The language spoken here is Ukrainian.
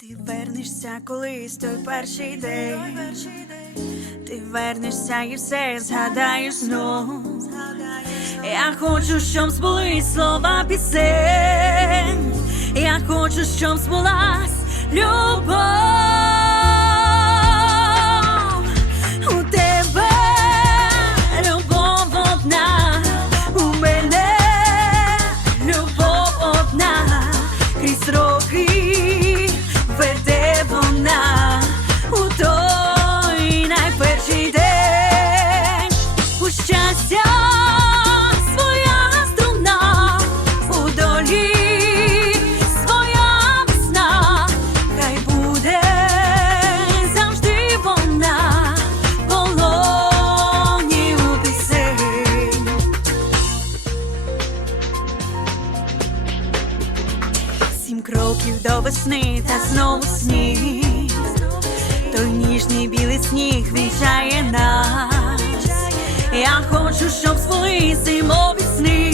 Ти вернешся колись той перший день. Ти вернешся і все згадаєш знов. Я хочу, щоб збулись слова пісень. Я хочу, щоб збулась любов. Сім кроків до весни та знову сніг. Той ніжний білий сніг вінчає нас. Я хочу, щоб свої зимові сни.